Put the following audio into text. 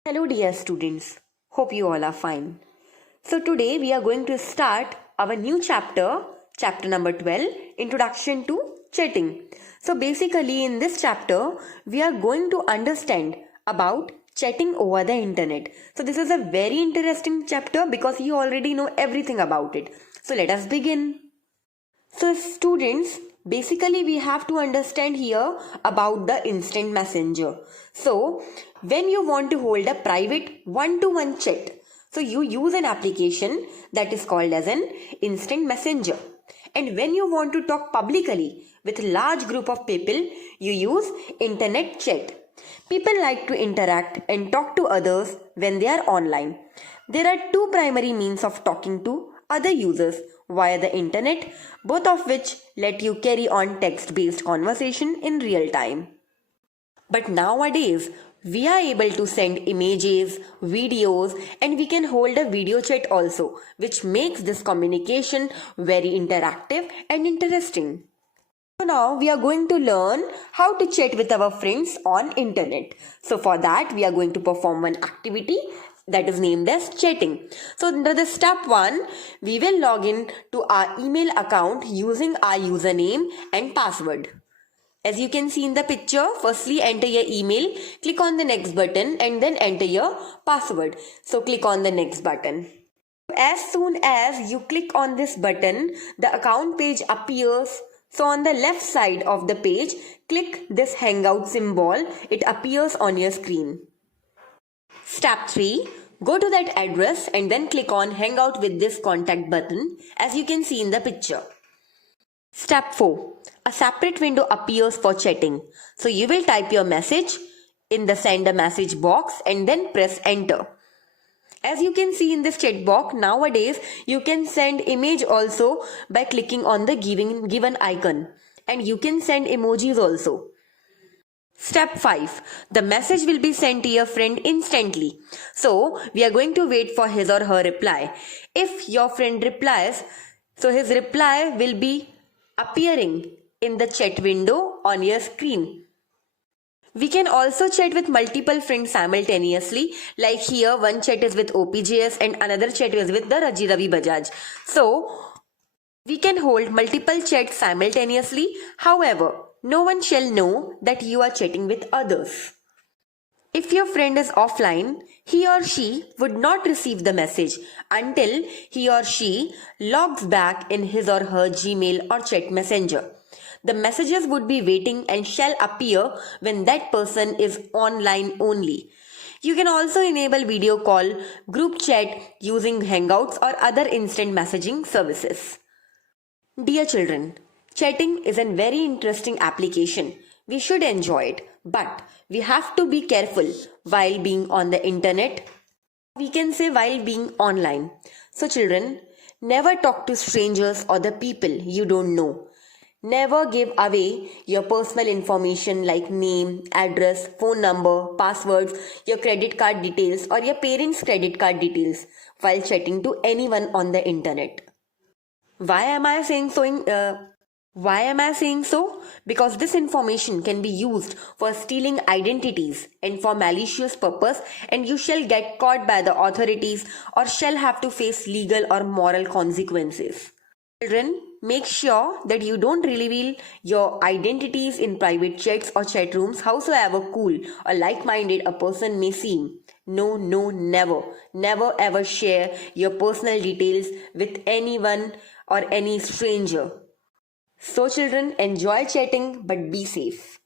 Hello dear students, hope you all are fine. So today we are going to start our new chapter, chapter number 12, Introduction to Chatting. So basically in this chapter we are going to understand about chatting over the internet. So this is a very interesting chapter because you already know everything about it. So let us begin. So students, basically we have to understand here about the instant messenger. So when you want to hold a private one-to-one chat, so you use an application that is called as an instant messenger. And when you want to talk publicly with a large group of people, you use internet chat. People like to interact and talk to others when they are online. There are two primary means of talking to other users via the internet, both of which let you carry on text-based conversation in real time. But nowadays, we are able to send images, videos, and we can hold a video chat also, which makes this communication very interactive and interesting. So now we are going to learn how to chat with our friends on internet. So for that we are going to perform one activity that is named as chatting. So under the step 1, we will log in to our email account using our username and password. As you can see in the picture, firstly enter your email, click on the next button and then enter your password. So click on the next button. As soon as you click on this button, the account page appears. So on the left side of the page, click this hangout symbol. It appears on your screen. Step 3. Go to that address and then click on hangout with this contact button as you can see in the picture. Step 4. A separate window appears for chatting. So you will type your message in the send a message box and then press enter. As you can see in this chat box, nowadays you can send image also by clicking on the given icon, and you can send emojis also. Step 5. The message will be sent to your friend instantly. So we are going to wait for his or her reply. If your friend replies, so his reply will be appearing in the chat window on your screen. We can also chat with multiple friends simultaneously. Like here, one chat is with OPJS and another chat is with the Raji Ravi Bajaj. So, we can hold multiple chats simultaneously. However, no one shall know that you are chatting with others. If your friend is offline, he or she would not receive the message until he or she logs back in his or her Gmail or chat messenger. The messages would be waiting and shall appear when that person is online only. You can also enable video call, group chat using Hangouts or other instant messaging services. Dear children, chatting is a very interesting application. We should enjoy it, but we have to be careful while being on the internet. We can say while being online. So children, never talk to strangers or the people you don't know. Never give away your personal information like name, address, phone number, passwords, your credit card details or your parents' credit card details while chatting to anyone on the internet. Why am I saying so? Because this information can be used for stealing identities and for malicious purpose, and you shall get caught by the authorities or shall have to face legal or moral consequences. Children, make sure that you don't reveal your identities in private chats or chat rooms, howsoever cool or like-minded a person may seem. No, never. Never ever share your personal details with anyone or any stranger. So children, enjoy chatting but be safe.